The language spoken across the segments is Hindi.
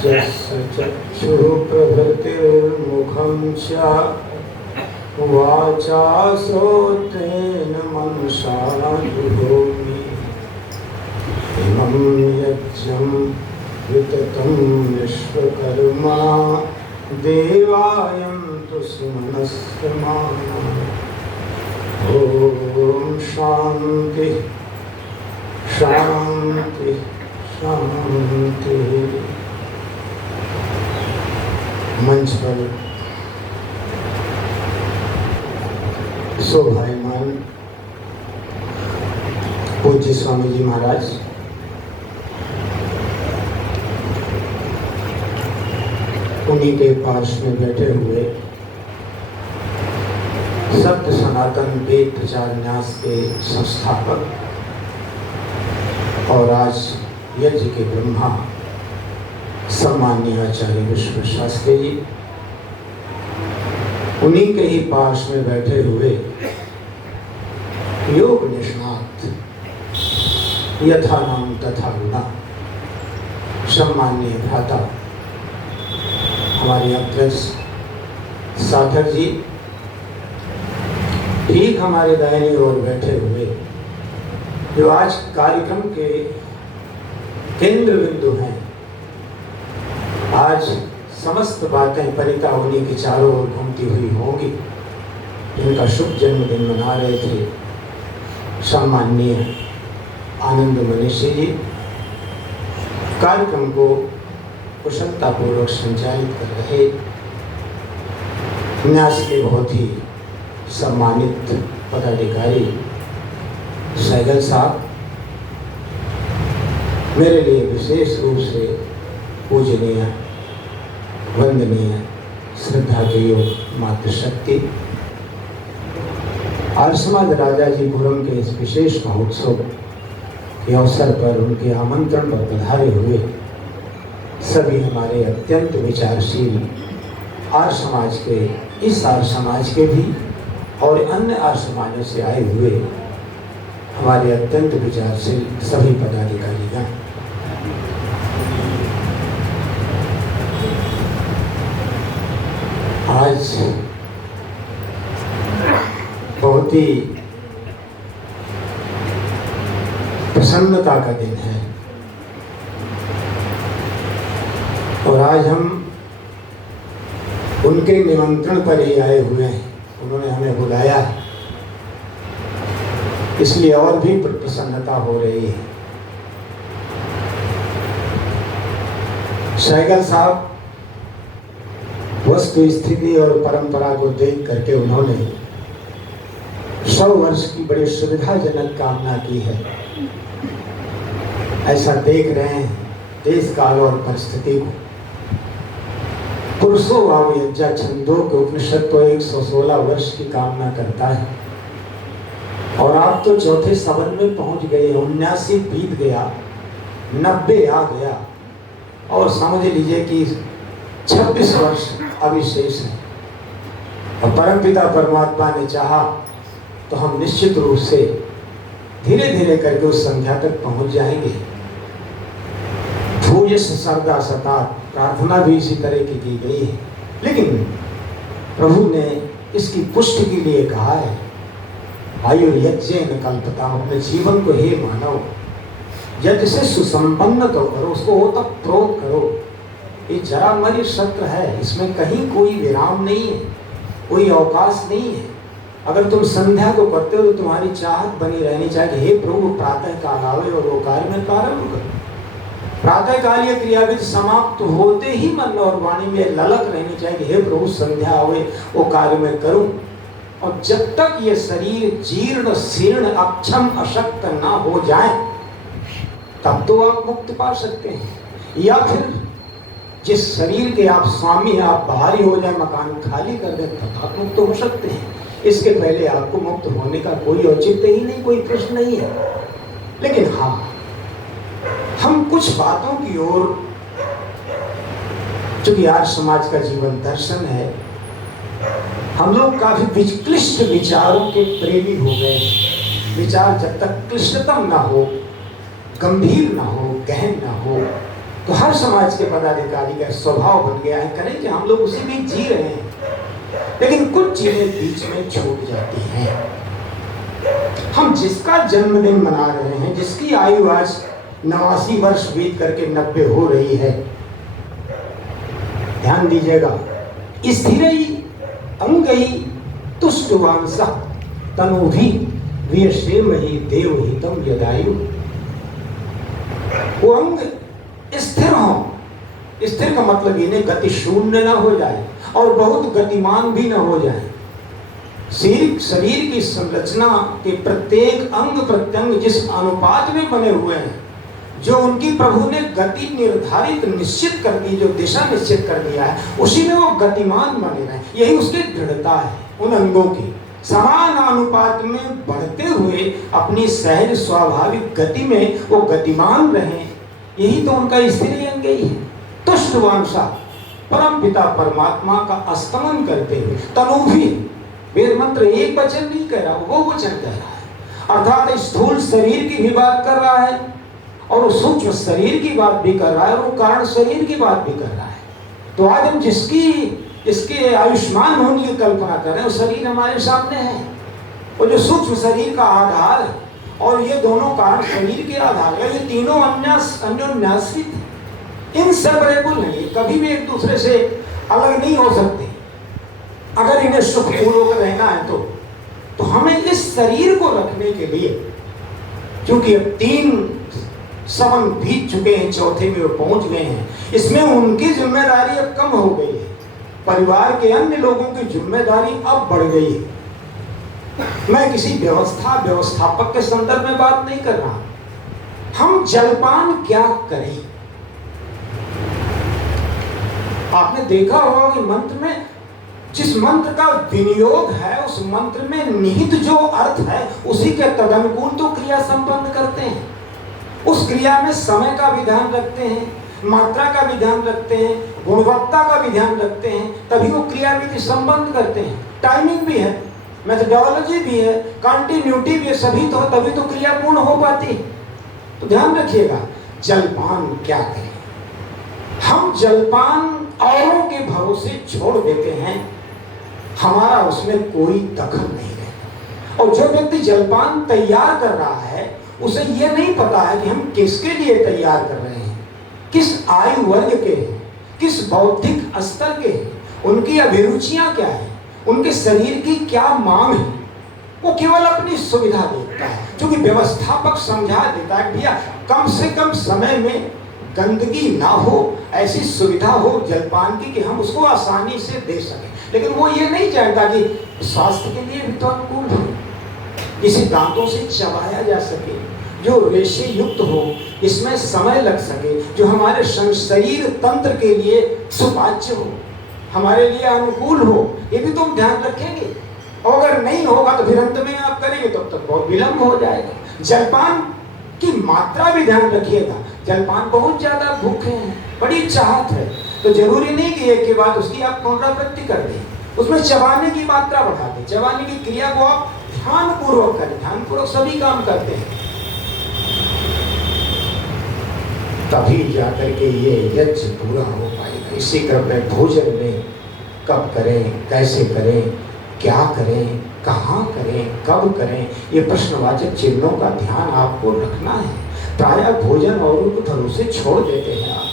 चक्षुप्रभृतिर्मुखं च वाचा श्रोत्रेण मनसा जुहोमि इमं यज्ञं विततं विश्वकर्मा देवायं तु सुमनस्यमाना। ओम शांति शांति शांति। मंच पर शोभायमान पूज्य स्वामी जी महाराज, उन्हीं के पास में बैठे हुए सत्य सनातन वेद प्रचार न्यास के संस्थापक और आज यज्ञ के ब्रह्मा सम्माननीय आचार्य विश्व शास्त्री जी, उन्हीं के ही पास में बैठे हुए योग निष्णात यथा नाम तथा गुणा सम्माननीय भ्राता हमारे अग्रज सागर जी, ठीक हमारे दाहिनी ओर बैठे हुए जो आज कार्यक्रम के केंद्र बिंदु हैं। आज समस्त बातें परिता उन्हीं की चारों ओर घूमती हुई होंगी। इनका शुभ जन्मदिन मना रहे थे सम्माननीय आनंद मनीषी जी, कार्यक्रम को कुशलतापूर्वक संचालित कर रहे न्यास के बहुत ही सम्मानित पदाधिकारी सहगल साहब, मेरे लिए विशेष रूप से पूजनीय वंदनीय श्रद्धा के योग मातृशक्ति, आर्य समाज राजाजीपुरम के इस विशेष महोत्सव के अवसर पर उनके आमंत्रण पर पधारे हुए सभी हमारे अत्यंत विचारशील आर्य समाज के, इस आर्य समाज के भी और अन्य आर्य समाजों से आए हुए हमारे अत्यंत विचारशील सभी पदाधिकारीगण, आज बहुत ही प्रसन्नता का दिन है और आज हम उनके निमंत्रण पर ही आए हुए हैं। उन्होंने हमें बुलाया है, इसलिए और भी प्रसन्नता हो रही है। सहगल साहब, वस्तु स्थिति और परंपरा को देख करके उन्होंने 100 वर्ष की बड़ी सुविधाजनक कामना की है। ऐसा देख रहे हैं देश काल और परिस्थिति को। पुरुषों वाव्यज्ञा छंदों के उपनिषद तो 116 वर्ष की कामना करता है और आप तो चौथे सवन में पहुंच गए। 79 बीत गया, 90 आ गया और समझ लीजिए कि 26 वर्ष अभी शेष है। और परमपिता परमात्मा ने चाहा तो हम निश्चित रूप से धीरे धीरे करके उस संध्या तक पहुंच जाएंगे। भूयस सरदा सता प्रार्थना भी इसी तरह की गई है, लेकिन प्रभु ने इसकी पुष्टि के लिए कहा है आयुर्यज्ञेन कल्पता, अपने जीवन को हे मानव यज्ञ से सुसंपन्न तो करो, उसको हो तक प्रोत करो। ये जरा मरी सत्र है, इसमें कहीं कोई विराम नहीं है, कोई अवकाश नहीं है। अगर तुम संध्या को करते हो तो तुम्हारी चाहत बनी रहनी चाहिए, हे प्रभु प्रातः काल आवे और वो कार्य में प्रारंभ करो। प्रातः कालीय क्रियाविधि समाप्त होते ही मन और वाणी में ललक रहनी चाहिए, हे प्रभु संध्या आवे वो कार्य में करूं। और जब तक ये शरीर जीर्ण शीर्ण अक्षम अशक्त ना हो जाए तब तो आप मुक्ति पा सकते हैं, या फिर जिस शरीर के आप स्वामी हैं आप बाहरी हो जाए, मकान खाली कर दें तब आप मुक्त हो सकते हैं। इसके पहले आपको मुक्त होने का कोई औचित्य ही नहीं, कोई प्रश्न नहीं है। लेकिन हाँ, हम कुछ बातों की ओर, चूंकि आज समाज का जीवन दर्शन है, हम लोग काफी विक्लिष्ट विचारों के प्रेमी हो गए। विचार जब तक क्लिष्टतम ना हो गंभीर ना हो, गहन ना हो, तो हर समाज के पदाधिकारी का स्वभाव बन गया है करें कि हम लोग उसी में जी रहे हैं, लेकिन कुछ चीजें बीच में छूट जाती हैं। हम जिसका जन्मदिन मना रहे हैं, जिसकी आयु आज 89 वर्ष बीत करके 90 हो रही है, ध्यान दीजिएगा, स्थिरई अंगई तुष्टवांसा तनोभि वियसेमहि देवहितम यदायु। वो अंग स्थिर हो, स्थिर का मतलब ये नहीं गति शून्य ना हो जाए और बहुत गतिमान भी ना हो जाए। शरीर की संरचना के प्रत्येक अंग प्रत्यंग जिस अनुपात में बने हुए हैं, जो उनकी प्रभु ने गति निर्धारित निश्चित कर दी, जो दिशा निश्चित कर दिया है, उसी में वो गतिमान बने रहे। यही उसकी दृढ़ता है। उन अंगों की समान अनुपात में बढ़ते हुए अपनी सहज स्वाभाविक गति में वो गतिमान रहे, यही तो उनका स्थिर अंग ही है। तुष्टवांसा परम पिता परमात्मा का अस्तमन करते हुए, तनुभी वेद मंत्र एक वचन नहीं कह रहा, वो वचन कह रहा है, अर्थात स्थूल शरीर की भी बात कर रहा है और वो सूक्ष्म शरीर की बात भी कर रहा है और वो कारण शरीर की बात भी कर रहा है। तो आज हम इसके आयुष्मान होने की कल्पना कर रहे हैं, वो शरीर हमारे सामने है, वो जो सूक्ष्म शरीर का आधार है और ये दोनों कारण शरीर के आधार है, ये तीनों अन्योन्याश्रित है, इनसेपरेबल है, ये कभी भी एक दूसरे से अलग नहीं हो सकते। अगर इन्हें सुखपूर्वक रहना है तो हमें इस शरीर को रखने के लिए, क्योंकि अब 3 सवन बीत चुके हैं, चौथे में वो पहुंच गए हैं, इसमें उनकी जिम्मेदारी अब कम हो गई है, परिवार के अन्य लोगों की जिम्मेदारी अब बढ़ गई है। मैं किसी व्यवस्थापक के संदर्भ में बात नहीं कर रहा। हम जलपान क्या करें? आपने देखा होगा कि मंत्र में जिस मंत्र का विनियोग है, उस मंत्र में निहित जो अर्थ है, उसी के तदनुकूल तो क्रिया संपन्न करते हैं। उस क्रिया में समय का भी ध्यान रखते हैं, मात्रा का भी ध्यान रखते हैं, गुणवत्ता का भी ध्यान रखते हैं, तभी वो क्रियाविधि संबंध करते हैं। टाइमिंग भी है, मेथोडोलॉजी भी है, कंटिन्यूटी भी है, सभी तो तभी तो क्रिया पूर्ण हो पाती है। तो ध्यान रखिएगा, जलपान क्या करें? हम जलपान औरों के भरोसे छोड़ देते हैं, हमारा उसमें कोई दखल नहीं रहता। और जो व्यक्ति जलपान तैयार कर रहा है, उसे ये नहीं पता है कि हम किसके लिए तैयार कर रहे हैं, किस आयु वर्ग के हैं, किस बौद्धिक स्तर के हैं, उनकी अभिरुचियां क्या है, उनके शरीर की क्या मांग है। वो केवल अपनी सुविधा देखता है, क्योंकि व्यवस्थापक समझा देता है भैया कम से कम समय में गंदगी ना हो, ऐसी सुविधा हो जलपान की कि हम उसको आसानी से दे सकें। लेकिन वो ये नहीं जानता कि स्वास्थ्य के लिए भी तो अनुकूल हो, जिसे दांतों से चबाया जा सके, जो रेशे युक्त हो, इसमें समय लग सके, जो हमारे शरीर तंत्र के लिए सुपाच्य हो, हमारे लिए अनुकूल हो, ये भी तो हम ध्यान रखेंगे। और अगर नहीं होगा तो फिर अंत में आप करेंगे तब तक बहुत विलंब हो जाएगा। जलपान की मात्रा भी ध्यान रखिएगा। जलपान बहुत ज्यादा भूखे हैं, बड़ी चाहत है, तो जरूरी नहीं कि एक के बाद उसकी आप पुनरावृत्ति कर दें, उसमें चबाने की मात्रा बढ़ा दें, चबाने की क्रिया को आप ध्यान पूर्वक करें। ध्यान पूर्वक सभी काम करते हैं, तभी जाकर के ये यज्ञ पूरा हो पाएगा। इसी क्रम में भोजन में कब करें, कैसे करें, क्या करें, कहाँ करें, कब करें, ये प्रश्नवाचक चिन्हों का ध्यान आपको रखना है। प्रायः भोजन औरों के भरोसे छोड़ देते हैं आप।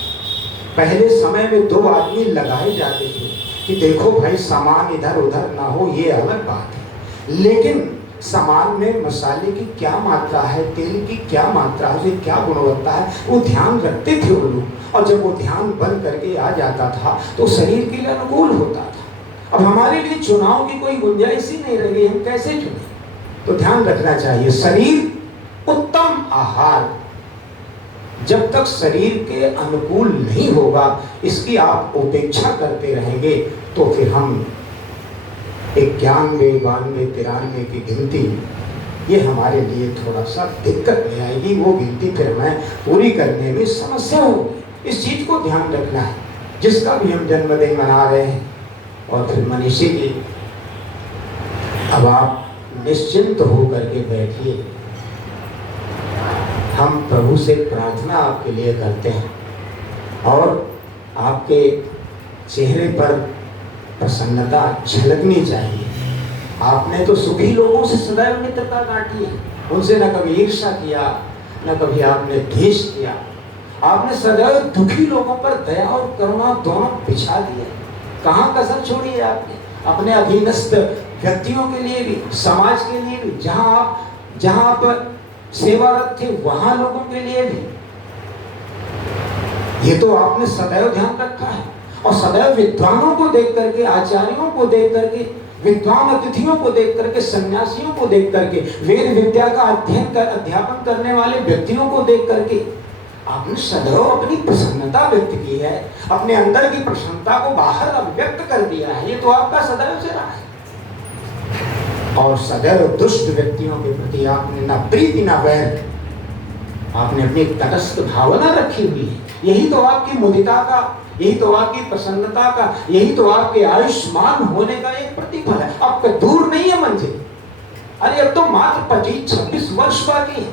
पहले समय में 2 आदमी लगाए जाते थे कि देखो भाई सामान इधर उधर ना हो, ये अलग बात है, लेकिन सामान में मसाले की क्या मात्रा है, तेल की क्या मात्रा है, क्या गुणवत्ता है, वो ध्यान रखते थे वो लोग। और जब वो ध्यान बन करके आ जाता था तो शरीर के लिए अनुकूल होता था। अब हमारे लिए चुनाव की कोई गुंजाइश ही नहीं रह गई, हम कैसे चुने? तो ध्यान रखना चाहिए, शरीर उत्तम आहार जब तक शरीर के अनुकूल नहीं होगा, इसकी आप उपेक्षा करते रहेंगे तो फिर हम 91, 92, 93 की गिनती, ये हमारे लिए थोड़ा सा दिक्कत में आएगी। वो गिनती फिर हमें पूरी करने में समस्या होगी। इस चीज को ध्यान रखना है, जिसका भी हम जन्मदिन मना रहे हैं। और फिर मनीषी जी, अब आप निश्चिंत होकर के बैठिए, हम प्रभु से प्रार्थना आपके लिए करते हैं और आपके चेहरे पर प्रसन्नता झलकनी चाहिए। आपने तो सुखी लोगों से सदैव मित्रता काटी है, उनसे न कभी ईर्ष्या किया, न कभी आपने द्वेष किया। आपने सदैव दुखी लोगों पर दया और करुणा दोनों बिछा दिए। कहाँ कसर छोड़ी है आपने? अपने अधीनस्थ व्यक्तियों के लिए भी, समाज के लिए भी, जहाँ आप सेवारत थे वहां लोगों के लिए भी। ये तो आपने सदैव ध्यान रखा है। और सदैव विद्वानों को देख करके, आचार्यों को देख करके, विद्वान अतिथियों को देख करके, सन्यासियों को देख करके, वेद विद्या का अध्यापन करने वाले व्यक्तियों को देख करके आपने सदैव अपनी प्रसन्नता व्यक्त की है, अपने अंदर की प्रसन्नता को बाहर अभिव्यक्त कर दिया है। ये तो आपका सदैव से रहा है। और सदैव दुष्ट व्यक्तियों के प्रति आपने ना प्रीति ना वैर, आपने अपनी तटस्थ भावना रखी हुई है। यही तो आपकी मुदिता का, यही तो आपकी प्रसन्नता का, यही तो आपके आयुष्मान होने का एक प्रतिफल है। अब दूर नहीं है मंजिल। अरे अब तो मात्र 25-26 वर्ष बाकी है।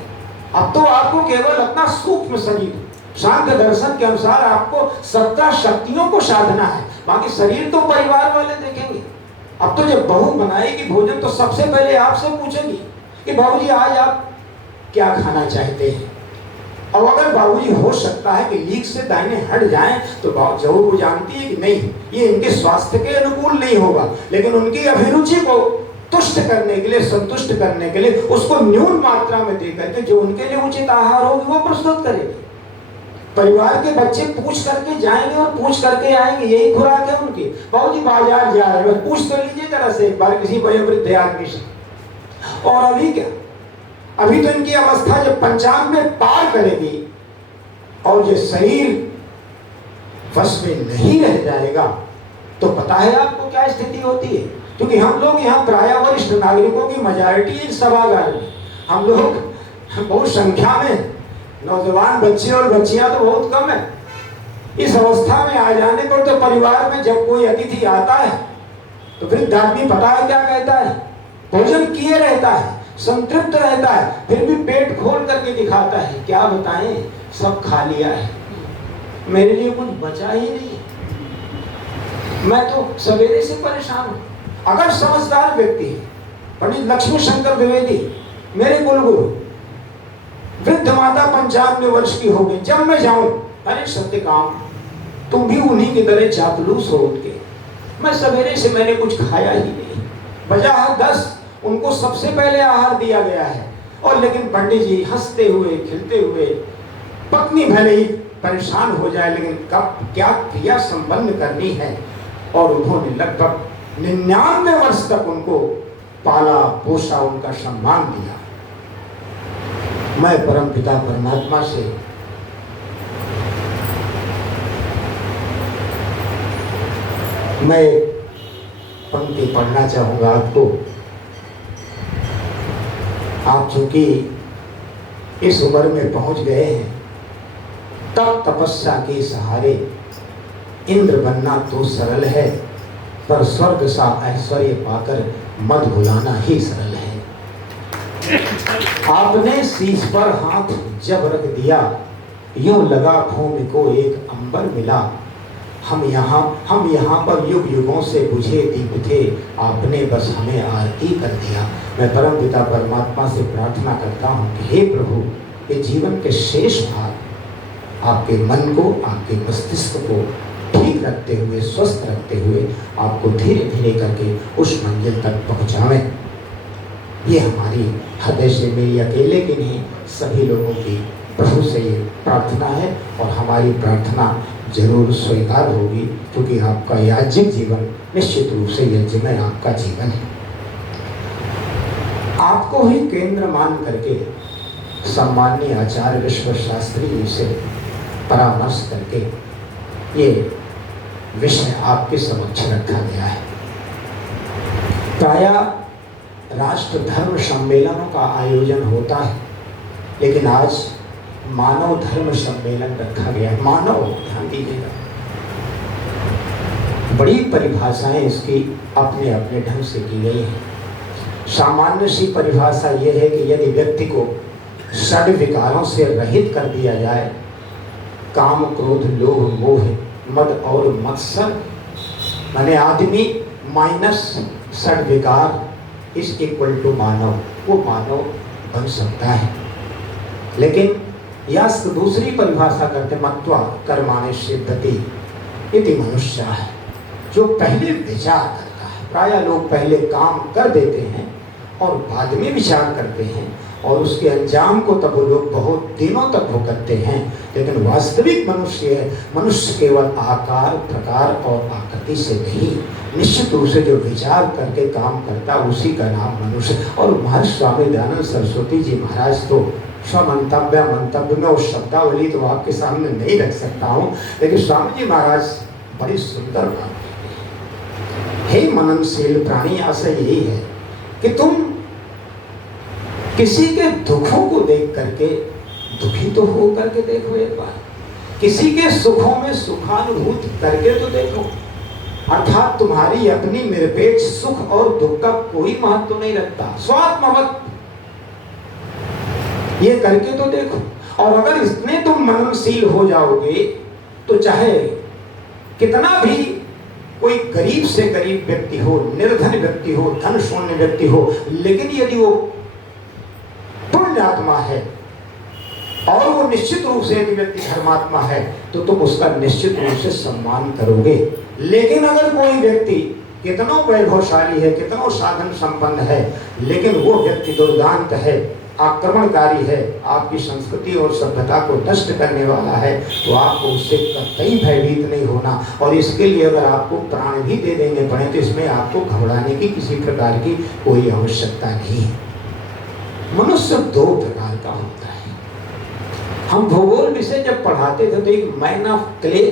अब तो आपको केवल अपना सूक्ष्म शरीर, सांख्य दर्शन के अनुसार आपको 17 शक्तियों को साधना है। बाकी शरीर तो परिवार वाले देखेंगे। अब तो जब बहू बनाएगी भोजन तो सबसे पहले आपसे पूछेगी कि बाबूजी आज आप क्या खाना चाहते हैं। अब अगर बाबूजी हो सकता है कि लीक से दाहिने हट जाएं तो जरूर वो जानती है कि नहीं, ये इनके स्वास्थ्य के अनुकूल नहीं होगा, लेकिन उनकी अभिरुचि को तुष्ट करने के लिए, संतुष्ट करने के लिए उसको न्यून मात्रा में दे करके जो उनके लिए उचित आहार होगी वो प्रस्तुत करेंगे। परिवार के बच्चे पूछ करके जाएंगे और पूछ करके आएंगे, यही खुराक है उनकी। बाबूजी बाजार जा रहे हैं, पूछ तो लीजिए जरा से एक बार किसी वयोवृद्ध आदमी से। और अभी क्या, अभी तो इनकी अवस्था जब 95 पार करेगी और जो शरीर वश में नहीं रह जाएगा तो पता है आपको क्या स्थिति होती है। क्योंकि हम लोग यहाँ प्राय वरिष्ठ नागरिकों की मेजॉरिटी इस सभागार में, हम लोग बहुत संख्या में, नौजवान बच्चे और बच्चियां तो बहुत कम है। इस अवस्था में आ जाने पर तो परिवार में जब कोई अतिथि आता है तो वृद्ध आदमी पता है क्या कहता है, भोजन किए रहता है, संतृप्त रहता है, फिर भी पेट खोल करके दिखाता है, क्या बताएं सब खा लिया है, मेरे लिए कुछ बचा ही नहीं, मैं तो सवेरे से परेशान हूं। अगर समझदार व्यक्ति है, पंडित लक्ष्मी शंकर द्विवेदी मेरे कुलगुरु, वृद्ध माता 95 वर्ष की हो गई, जब मैं जाऊं अरे सत्यकाम तुम भी उन्हीं की तरह चापलूस हो उठ के, मैं सवेरे से मैंने कुछ खाया ही नहीं, बजा 10, उनको सबसे पहले आहार दिया गया है। और लेकिन पंडित जी हंसते हुए खिलते हुए, पत्नी भले ही परेशान हो जाए लेकिन कब क्या क्रिया संपन्न करनी है, और उन्होंने लगभग 99 वर्ष तक उनको पाला पोसा, उनका सम्मान दिया। मैं परमपिता परमात्मा से मैं पंक्ति पढ़ना चाहूंगा आपको। आप चूंकि इस उम्र में पहुंच गए हैं, तब तपस्या के सहारे इंद्र बनना तो सरल है, पर स्वर्ग सा ऐश्वर्य पाकर मत भुलाना ही सरल है। आपने शीश पर हाथ जब रख दिया, यूं लगा भूमि को एक अंबर मिला। हम यहाँ पर युग युगों से बुझे दीप थे, आपने बस हमें आरती कर दिया। मैं परमपिता परमात्मा से प्रार्थना करता हूँ कि हे प्रभु, ये जीवन के शेष भाग आपके मन को, आपके मस्तिष्क को ठीक रखते हुए, स्वस्थ रखते हुए आपको धीरे धीरे करके उस मंजिल तक पहुँचावें। ये हमारी हृदय से, मेरी अकेले की नहीं, सभी लोगों की प्रभु से ये प्रार्थना है। और हमारी प्रार्थना जरूर स्वीकार होगी, क्योंकि आपका याज्ञिक जीवन निश्चित रूप से यज्ञ में आपका जीवन है। आपको ही केंद्र मान करके सम्माननीय आचार्य विश्व शास्त्री जी से परामर्श करके ये विषय आपके समक्ष रखा गया है। प्रायः राष्ट्र धर्म सम्मेलनों का आयोजन होता है, लेकिन आज मानव धर्म सम्मेलन रखा गया है। मानव, ध्यान दीजिएगा, बड़ी परिभाषाएं इसकी अपने अपने ढंग से की गई हैं। सामान्य सी परिभाषा यह है कि यदि व्यक्ति को षड विकारों से रहित कर दिया जाए, काम क्रोध लोभ मोह मद और मत्सर, माने आदमी माइनस षड विकार इज इक्वल टू मानव, वो मानव बन सकता है। लेकिन यास्क दूसरी परिभाषा करते मत्वा कर्माणि सिद्धति इति मनुष्य है, जो पहले विचार करता है। प्रायः लोग पहले काम कर देते हैं और बाद में विचार करते हैं और उसके अंजाम को तब वो लोग बहुत दिनों तक भुगतते हैं। लेकिन वास्तविक मनुष्य केवल आकार प्रकार और आकृति से नहीं, निश्चित रूप से जो विचार करके काम करता उसी का नाम मनुष्य। और महर्षि स्वामी दयानंद सरस्वती जी महाराज तो स्वमंतव्य मंतव्य में उस शब्दावली तो आपके सामने नहीं रख सकता हूँ, लेकिन स्वामी जी महाराज बड़ी सुंदर बात है। हे मननशील प्राणी, आशय यही है कि तुम किसी के दुखों को देख करके दुखी तो हो करके देखो एक बार, किसी के सुखों में सुखानुभूति करके तो देखो। अर्थात तुम्हारी अपनी निरपेक्ष सुख और दुख का कोई महत्व नहीं रखता, स्वात्मवत ये करके तो देखो। और अगर इसमें तुम मननशील हो जाओगे तो चाहे कितना भी कोई गरीब से गरीब व्यक्ति हो, निर्धन व्यक्ति हो, धन शून्य व्यक्ति हो, लेकिन यदि वो पुण्यात्मा है और वो निश्चित रूप से यदि व्यक्ति धर्मात्मा है तो तुम उसका निश्चित रूप से सम्मान करोगे। लेकिन अगर कोई व्यक्ति कितना वैभवशाली है, कितना साधन संपन्न है, लेकिन वो व्यक्ति दुर्दांत है, आक्रमणकारी है, आपकी संस्कृति और सभ्यता को नष्ट करने वाला है, तो आपको उससे कतई भयभीत नहीं होना। और इसके लिए अगर आपको प्राण भी दे देने पड़े तो इसमें आपको घबराने की किसी प्रकार की कोई आवश्यकता नहीं है। मनुष्य दो प्रकार का होता है। हम भूगोल विषय जब पढ़ाते थे तो एक मैन ऑफ क्ले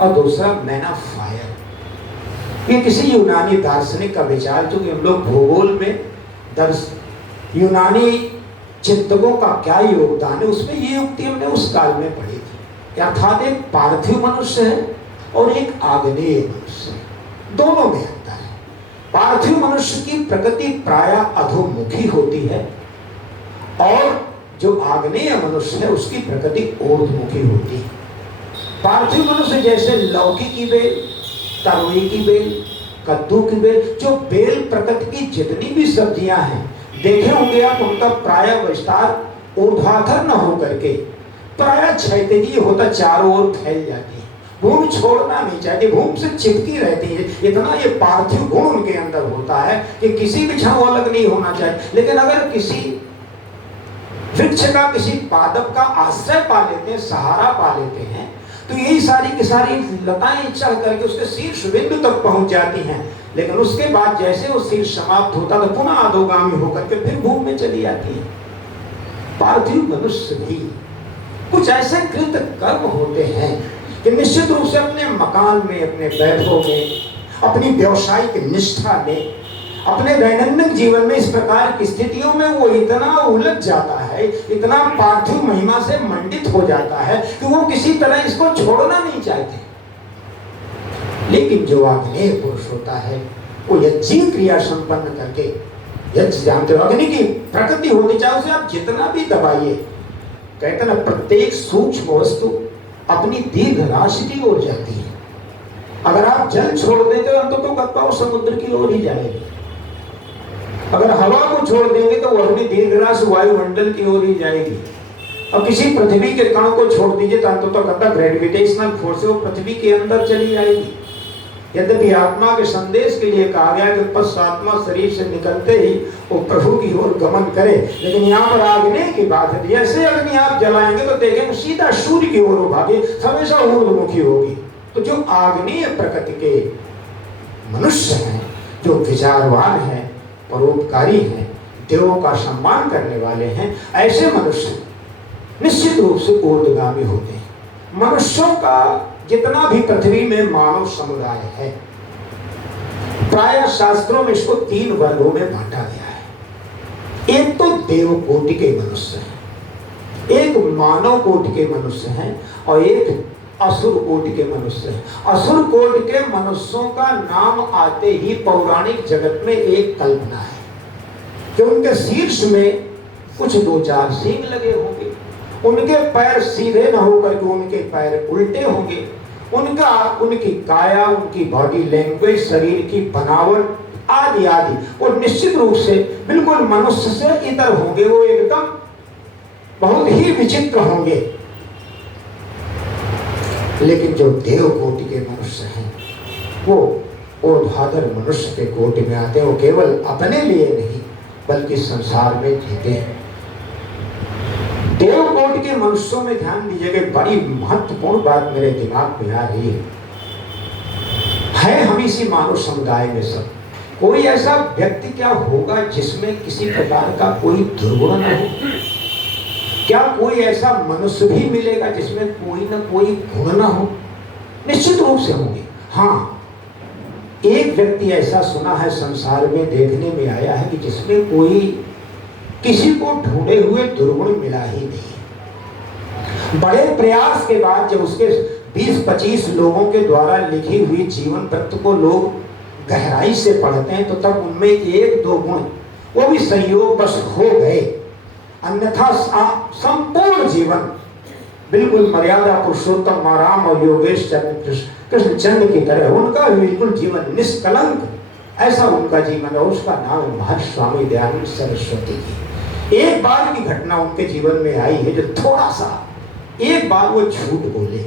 और दूसरा मैन ऑफ फायर, ये किसी यूनानी दार्शनिक का विचार, क्योंकि हम लोग भूगोल में यूनानी चिंतकों का क्या योगदान है उसमें ये युक्ति हमने उस काल में पढ़ी थी। अर्थात एक पार्थिव मनुष्य है और एक आग्नेय मनुष्य है, दोनों में आता है। पार्थिव मनुष्य की प्रकृति प्रायः अधोमुखी होती है और जो आग्नेय मनुष्य है उसकी प्रकृति ऊर्ध्वमुखी होती है। पार्थिव मनुष्य जैसे लौकी की बेल, तरोई की बेल, कद्दू की बेल, जो बेल प्रकृति की जितनी भी सब्जियां हैं देखे होंगे आप, उनका प्रायः विस्तार ऊर्ध्वाधर न हो करके प्रायः क्षैतिजीय होता, चारों ओर फैल जाती है, भूमि छोड़ना नहीं चाहती, भूमि से चिपकी रहती है। इतना ये पार्थिव गुण उनके अंदर होता है कि किसी भी क्षण अलग नहीं होना चाहिए। लेकिन अगर किसी वृक्ष का, किसी पादप का आश्रय पा लेते हैं, सहारा पा लेते हैं, तो यही सारी की सारी लताएं चढ़ करके उसके शीर्ष बिंदु तक पहुंच जाती हैं। लेकिन उसके बाद जैसे वो शीर्ष समाप्त होता तो पुनः अधोगामी होकर के फिर भूमि में चली जाती है। पार्थिव मनुष्य भी कुछ ऐसे कृत कर्म होते हैं कि निश्चित रूप से अपने मकान में, अपने वैभव में, अपनी व्यवसायिक निष्ठा में, अपने दैनंदिन जीवन में इस प्रकार की स्थितियों में वो इतना उलझ जाता है, इतना पार्थिव महिमा से मंडित हो जाता है कि वो किसी तरह इसको छोड़ना नहीं चाहते। लेकिन जो आग्नेय पुरुष होता है वो यज्ञ क्रिया संपन्न करके, यज्ञ जानते हो अग्नि की प्रकृति होती, चाहे उसे आप जितना भी दबाइए, कहते ना प्रत्येक सूक्ष्म वस्तु अपनी दीर्घ राशि की ओर जाती है। अगर आप जल छोड़ देते हो तो कत्ता समुद्र की ओर ही जाएगी, अगर हवा को छोड़ देंगे तो वो अपनी दीर्घ राशि वायुमंडल की ओर ही जाएगी। अब किसी पृथ्वी के कण को छोड़ दीजिए तो कत्ता ग्रेविटेशनल फोर्स से वो पृथ्वी के अंदर चली जाएगी। यद्यपि आत्मा के संदेश के लिए कहा गया कि पश्चात्मा शरीर से निकलते ही वो प्रभु की ओर गमन करे, लेकिन यहाँ पर आग्नेय की बात है। जैसे अग्नि आप जलाएंगे तो देखेंगे सीधा सूर्य की ओर भागे, हमेशा ऊर्ध्वमुखी होगी। तो जो आग्नेय प्रकृति के मनुष्य हैं, जो विचारवान हैं, परोपकारी हैं, देवों का सम्मान करने वाले हैं, ऐसे मनुष्य निश्चित रूप से ऊर्ध्वगामी होते हैं। मनुष्यों का जितना भी पृथ्वी में मानव समुदाय है, प्रायः शास्त्रों में इसको 3 वर्गों में बांटा गया है। एक तो देव कोटि के मनुष्य हैं, एक मानव कोटि के मनुष्य हैं और एक असुर कोटि के मनुष्य हैं। असुर कोटि के मनुष्यों का नाम आते ही पौराणिक जगत में एक कल्पना है कि उनके शीर्ष में कुछ 2-4 सींग लगे होंगे, उनके पैर सीधे न होकर के उनके पैर उल्टे होंगे, उनकी काया, उनकी बॉडी लैंग्वेज, शरीर की बनावट आदि आदि, और निश्चित रूप से बिल्कुल मनुष्य से इतर होंगे। वो एकदम बहुत ही विचित्र होंगे। लेकिन जो देव कोटि के मनुष्य हैं वो ऊर्ध्वाधर मनुष्य के कोटि में आते हैं। वो केवल अपने लिए नहीं बल्कि संसार में जीते हैं। देव कोटि के मनुष्यों में ध्यान दीजिएगा, बड़ी महत्वपूर्ण बात मेरे दिमाग में आ रही है। हम इसी मानव समुदाय में सब कोई ऐसा व्यक्ति क्या होगा जिसमें किसी प्रकार का कोई दुर्गुण न हो? क्या कोई ऐसा मनुष्य भी मिलेगा जिसमें कोई ना कोई गुण न हो? निश्चित रूप से होंगे। हाँ, एक व्यक्ति ऐसा सुना है, संसार में देखने में आया है कि जिसमें कोई किसी को ढूंढे हुए दुर्गुण मिला ही नहीं। बड़े प्रयास के बाद जब उसके 20-25 लोगों के द्वारा लिखी हुई जीवन वृत्त को लोग गहराई से पढ़ते हैं तो तब उनमें 1-2 गुण वो भी संयोग बस हो गए, अन्यथा संपूर्ण जीवन बिल्कुल मर्यादा पुरुषोत्तम राम और योगेश कृष्णचंद्र की तरह उनका बिल्कुल जीवन निष्कलंक, ऐसा उनका जीवन है। उसका नाम है महर्षि स्वामी दयानंद सरस्वती जी। एक बार की घटना उनके जीवन में आई है जो थोड़ा सा, एक बार वो झूठ बोले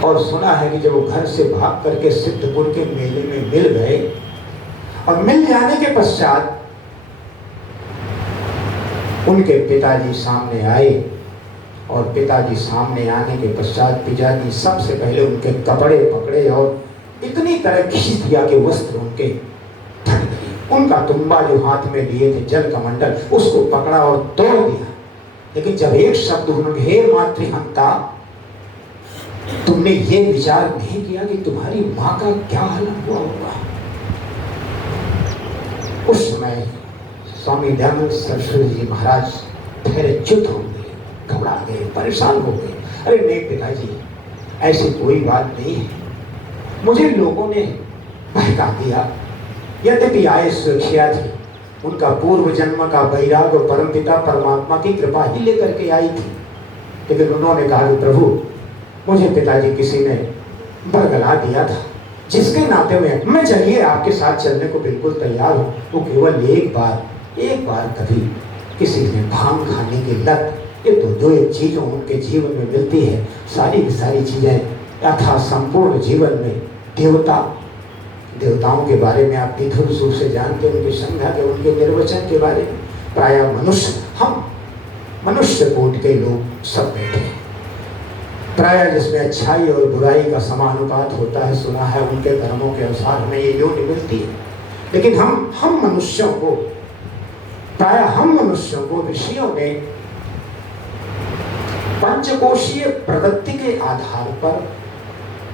और सुना है कि जब वो घर से भाग करके सिद्धपुर के मेले में मिल गए और मिल जाने के पश्चात उनके पिताजी सामने आए और पिताजी सामने आने के पश्चात पिताजी सबसे पहले उनके कपड़े पकड़े और इतनी तरह खींच दिया कि वस्त्र उनके फट गए। उनका तुम्बा जो हाथ में लिए थे जल कमंडल, उसको पकड़ा और तोड़ दिया। लेकिन जब एक शब्द उन्होंने, हे मातृहंता, तुमने ये विचार नहीं किया कि तुम्हारी माँ का क्या हाल हुआ होगा? उस समय स्वामी दयानंद सरस्वती जी महाराज ठहरे, चुप हो गए, घबरा गए, परेशान हो गए। अरे नहीं पिताजी, ऐसी कोई बात नहीं है, मुझे लोगों ने बहका दिया। यद्यपि आय सुरक्षा थी, उनका पूर्व जन्म का वैराग और परमपिता परमात्मा की कृपा ही लेकर के आई थी। लेकिन उन्होंने कहा कि प्रभु, मुझे पिताजी किसी ने बरगला दिया था, जिसके नाते में मैं चलिए आपके साथ चलने को बिल्कुल तैयार हूँ। वो केवल एक बार कभी किसी ने भांग खाने की लत, ये तो जो एक चीज़ों उनके जीवन में मिलती है, सारी की सारी चीज़ें तथा संपूर्ण जीवन में देवताओं के बारे में आप विधुर रूप से जानते हैं, उनकी संज्ञा के, उनके निर्वचन के बारे में। प्रायः मनुष्य, हम मनुष्य कोटि के लोग सब बैठे हैं, प्रायः जिसमें अच्छाई और बुराई का समानुपात होता है, सुना है उनके धर्मों के अनुसार हमें ये योनि मिलती है। लेकिन हम मनुष्यों को, प्रायः हम मनुष्यों को ऋषियों ने पंचकोशीय प्रवृत्ति के आधार पर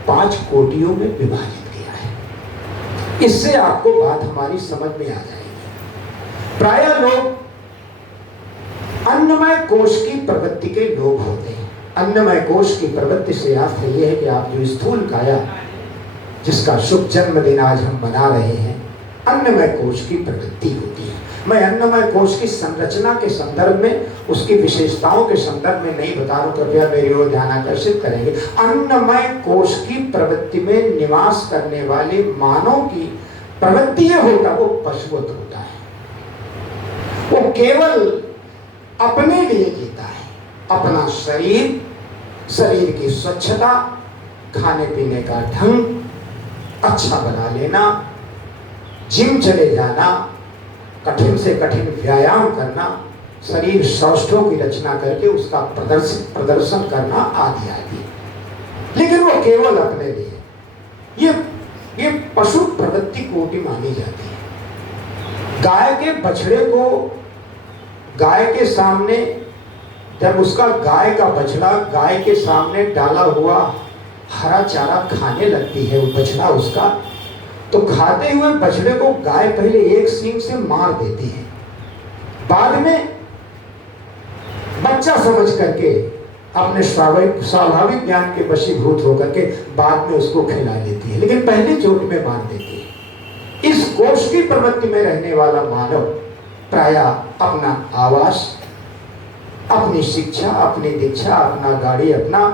5 कोटियों में विभाजित किया है। इससे आपको बात हमारी समझ में आ जाएगी। प्रायः लोग अन्नमय कोश की प्रवृत्ति के लोग होते हैं। अन्नमय कोश की प्रवृत्ति से अर्थ ये है कि आप जो स्थूल काया, जिसका शुभ जन्मदिन आज हम मना रहे हैं, अन्नमय कोश की प्रवृत्ति होती है। मैं अन्नमय कोश की संरचना के संदर्भ में, उसकी विशेषताओं के संदर्भ में नहीं बता रहा हूं, कृपया मेरी ओर ध्यान आकर्षित करेंगे। अन्नमय कोश की प्रवृत्ति में निवास करने वाले मानव की प्रवृत्ति ये होता, वो पशुवत होता है। वो केवल अपने लिए जीता है, अपना शरीर की स्वच्छता, खाने पीने का ढंग अच्छा बना लेना, जिम चले जाना, कठिन से कठिन व्यायाम करना, शरीर सौष्ठवों की रचना करके उसका प्रदर्शन करना आदि आदि। लेकिन वो केवल अपने लिए, ये पशु प्रवृत्ति कोटि मानी जाती है। गाय के बछड़े को, गाय के सामने जब उसका गाय का बछड़ा गाय के सामने डाला हुआ हरा चारा खाने लगती है, वो बछड़ा उसका, तो खाते हुए बछड़े को गाय पहले एक सींग से मार देती है, बाद में बच्चा समझ करके अपने स्वाभाविक ज्ञान के वशीभूत होकर के बाद में उसको खिला देती है, लेकिन पहले चोट में मार देती है। इस कोश की प्रवृत्ति में रहने वाला मानव प्राय अपना आवास, अपनी शिक्षा, अपनी दीक्षा, अपना गाड़ी, अपना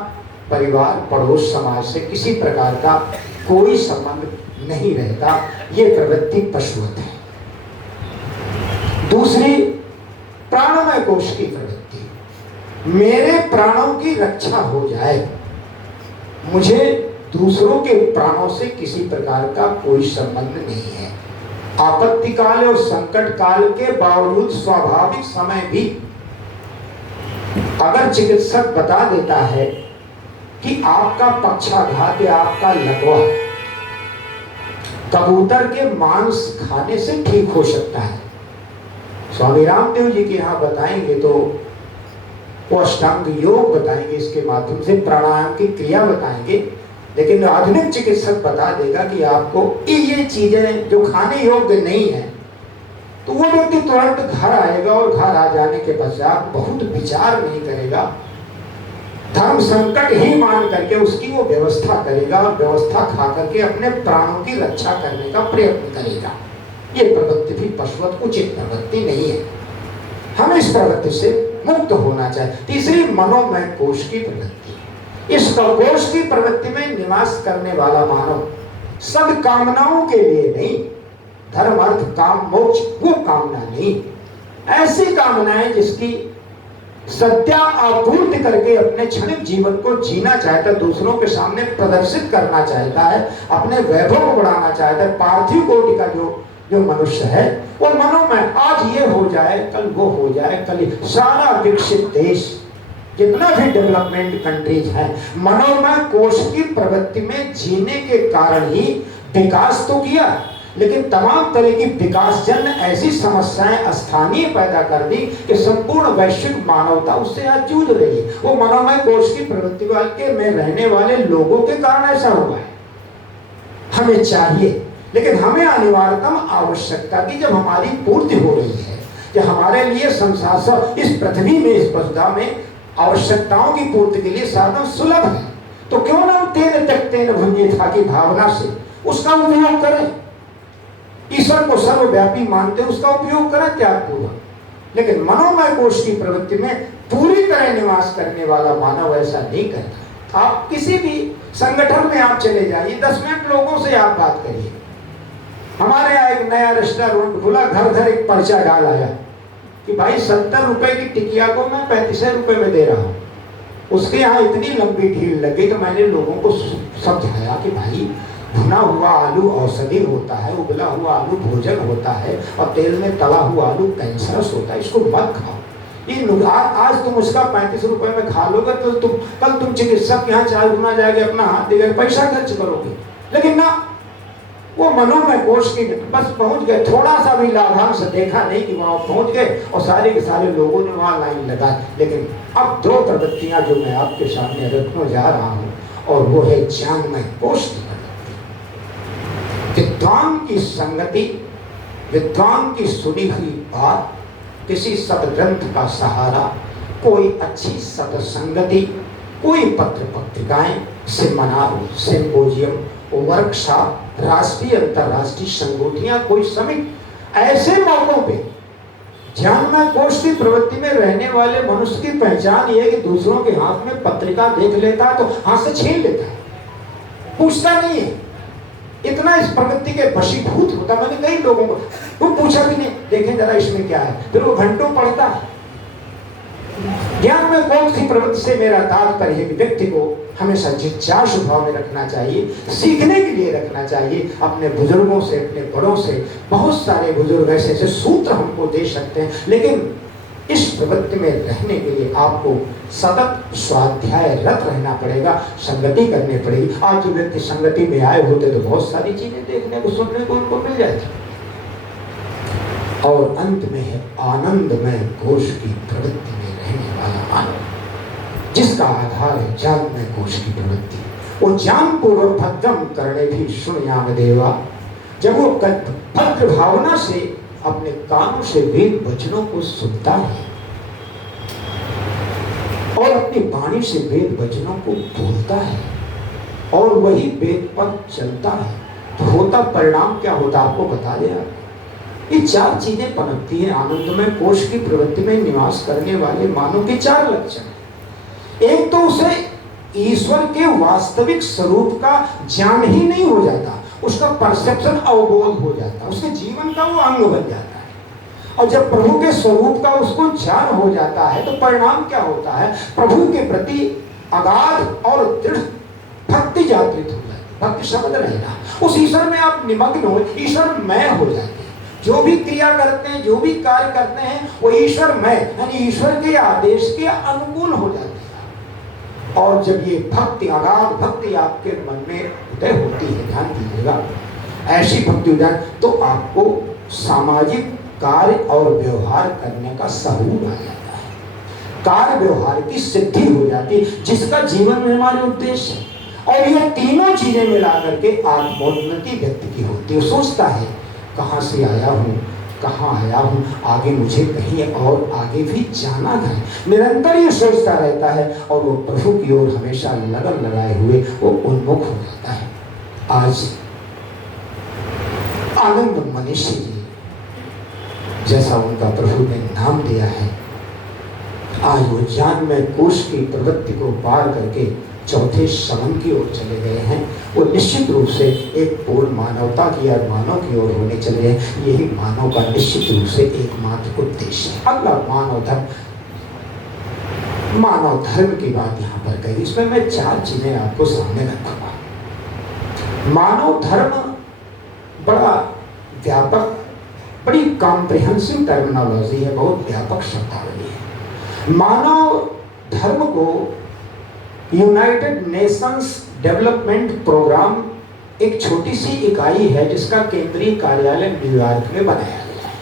परिवार, पड़ोस, समाज से किसी प्रकार का कोई संबंध नहीं रहता। ये प्रवृत्ति पशुवत है। दूसरी, प्राणमय कोश की प्रवृत्ति, मेरे प्राणों की रक्षा हो जाए, मुझे दूसरों के प्राणों से किसी प्रकार का कोई संबंध नहीं है। आपत्ति काल और संकट काल के बावजूद स्वाभाविक समय भी अगर चिकित्सक बता देता है कि आपका पक्षाघात या आपका लकवा कबूतर के मांस खाने से ठीक हो सकता है, स्वामी रामदेव जी के यहाँ बताएंगे तो वो अष्टांग योग बताएंगे, इसके माध्यम से प्राणायाम की क्रिया बताएंगे, लेकिन आधुनिक चिकित्सक बता देगा कि आपको ये चीजें जो खाने योग्य नहीं है, तो वो व्यक्ति तुरंत घर आएगा और घर आ जाने के पश्चात बहुत विचार नहीं करेगा, धर्म संकट ही मान करके उसकी वो व्यवस्था करेगा और व्यवस्था खा करके अपने प्राणों की रक्षा करने का प्रयत्न करेगा। ये प्रवृत्ति भी पशुवत उचित प्रवृत्ति नहीं है, हमें इस प्रवृत्ति से मुक्त होना चाहिए। तीसरी, मनोमय कोश की प्रवृत्ति, इस कोश की प्रवृत्ति में निवास करने वाला मानव सद्कामनाओं के लिए नहीं, धर्म अर्थ काम मोक्ष वो कामना नहीं, ऐसी कामनाएं जिसकी सत्या आपूर्ति करके अपने क्षणिक जीवन को जीना चाहता है, दूसरों के सामने प्रदर्शित करना चाहता है, अपने वैभव को बढ़ाना चाहता है। पार्थिव कोटि का जो मनुष्य है वो मनोमय, आज ये हो जाए कल वो हो जाए, कल सारा विकसित देश जितना भी डेवलपमेंट कंट्रीज है मनोमय कोश की प्रवृत्ति में जीने के कारण ही विकास तो किया, लेकिन तमाम तरह की विकासजन्य ऐसी समस्याएं स्थानीय पैदा कर दी कि संपूर्ण वैश्विक मानवता उससे आज जूझ रही है। वो मनोमय कोश की प्रवृत्ति वाले में रहने वाले लोगों के कारण ऐसा हुआ है। हमें चाहिए, लेकिन हमें अनिवार्यतम आवश्यकता की जब हमारी पूर्ति हो रही है, जब हमारे लिए संसार इस पृथ्वी में, इस पशुधा में आवश्यकताओं की पूर्ति के लिए साधन सुलभ है, तो क्यों ना तेन त्यक्तेन भुंजीथा की भावना से उसका उपयोग करें। ईश्वर को सर्वव्यापी मानते उसका उपयोग करें त्यागपूर्वक। लेकिन मनोमय कोश की प्रवृत्ति में पूरी तरह निवास करने वाला मानव ऐसा नहीं करता। आप किसी भी संगठन में आप चले जाइए, 10 मिनट लोगों से आप बात करिए। हमारे यहाँ एक नया रेस्टोरेंट खुला, घर घर एक पर्चा डाल आया कि भाई 70 रुपए की टिकिया को मैं 35 रुपए में दे रहा हूँ। उसके यहाँ इतनी लंबी भीड़ लगी तो मैंने लोगों को समझाया कि भाई भुना हुआ आलू औषधि होता है, उबला हुआ आलू भोजन होता है, और तेल में तला हुआ आलू कैंसरस होता है, इसको मत खाओ। ये आज तुम उसका 35 रुपए में खा लोगे तो कल तुम चिकित्सक के यहाँ 4 गुना जाएंगे, अपना हाथ देकर पैसा खर्च करोगे। लेकिन ना, वो मनोमय कोश की बस पहुंच गए, थोड़ा सा भी लाभांश देखा नहीं कि वहां पहुंच गए और सारे के सारे लोगों ने वहां लाइन लगाई। लेकिन अब 2 प्रवृत्तियां जो मैं आपके सामने रखने जा रहा हूं, और वो है ज्ञानमय कोश की प्रवृत्ति। विद्वान की संगति, विद्वान की सुनी हुई बात, किसी सदग्रंथ का सहारा, कोई अच्छी सत्संगति, कोई पत्र पत्रिकाएं, सेमिनार, सिम्पोजियम, वर्कशॉप, राष्ट्रीय अंतरराष्ट्रीय संगोष्ठियां, कोई समिट, ऐसे मौकों पे ज्ञानमय कोश की प्रवृत्ति में रहने वाले मनुष्य की पहचान ये है कि दूसरों के हाथ में पत्रिका देख लेता है तो हाथ से छीन लेता है, पूछता नहीं है, इतना इस प्रवृत्ति के वशीभूत होता। मैंने कई लोगों को वो पूछा भी नहीं, देखें जरा इसमें क्या है, फिर वो घंटों पढ़ता है। ज्ञान में कोश की प्रवृत्ति से मेरा तात्पर्य है कि व्यक्ति को हमेशा जिज्ञासु भाव में रखना चाहिए, सीखने के लिए रखना चाहिए, अपने बुजुर्गों से, अपने बड़ों से। बहुत सारे बुजुर्ग ऐसे ऐसे सूत्र हमको दे सकते हैं, लेकिन इस प्रवृत्ति में रहने के लिए आपको सतत स्वाध्याय रत रहना पड़ेगा, संगति करनी पड़ेगी। आज जो व्यक्ति संगति में आए होते तो बहुत सारी चीजें देखने को, सुनने को उनको मिल जाती। और अंत में है आनंदमय कोश की प्रवृत्ति में रहने वाला मानव, जिसका आधार है ज्ञानमय कोश की प्रवृत्ति। वो ज्ञान पूर्वक भद्रम करने भी सुनयाम देवा, जब वो भद्र भावना से अपने कानों से वेद वचनों को सुनता है और अपनी वाणी से वेद वचनों को बोलता है और वही वेद पर चलता है, तो होता परिणाम क्या होता आपको बता दिया। ये चार चीजें पनपती हैं आनंदमय कोश की प्रवृत्ति में निवास करने वाले मानव के चार लक्षण। एक तो उसे ईश्वर के वास्तविक स्वरूप का ज्ञान ही नहीं हो जाता, उसका परसेप्शन अवबोध हो जाता, उसके जीवन का वो अंग बन जाता है। और जब प्रभु के स्वरूप का उसको ज्ञान हो जाता है तो परिणाम क्या होता है, प्रभु के प्रति अगाध और दृढ़ भक्ति जागृत हो जाती है। भक्ति शब्द रहेगा, उस ईश्वर में आप निमग्न हो, ईश्वर मय हो जाते हैं। जो भी क्रिया करते हैं, जो भी कार्य करते हैं, वो ईश्वर मय यानी ईश्वर के आदेश के अनुकूल हो जाते हैं। और जब ये भक्ति, अगाध भक्ति आपके मन में उदय होती है, ध्यान दीजिएगा, ऐसी भक्ति उदय तो आपको सामाजिक कार्य और व्यवहार करने का सहूर आ जाता है, कार्य व्यवहार की सिद्धि हो जाती है, जिसका जीवन में हमारे उद्देश्य है। और ये तीनों चीजें मिला करके आत्मोन्नति व्यक्ति की होती है। सोचता है कहाँ से आया हूँ, कहाँ आया हूँ, आगे मुझे कहीं और आगे भी जाना है, निरंतर ये सोचता रहता है और वो प्रभु की ओर हमेशा लगन लगाए हुए वो उन्मुख हो जाता है। आज आनंद मनीषी जी जैसा उनका प्रभु ने नाम दिया है, आज वो ज्ञान में कोश की प्रवृत्ति को पार करके चौथे शमन की ओर चले गए हैं। वो निश्चित रूप से एक पूर्ण मानवता की और मानव की ओर होने चले हैं। यही मानव का निश्चित रूप से एकमात्र उद्देश्य है। अगला मानव धर्म, मानव धर्म की बात यहाँ पर कही, इसमें मैं चार चीजें आपको सामने रखूंगा। मानव धर्म बड़ा व्यापक, बड़ी कॉम्प्रिहेंसिव टर्मिनोलॉजी है, बहुत व्यापक शब्दावली है। मानव धर्म को यूनाइटेड नेशंस डेवलपमेंट प्रोग्राम एक छोटी सी इकाई है जिसका केंद्रीय कार्यालय न्यूयॉर्क में बनाया गया है।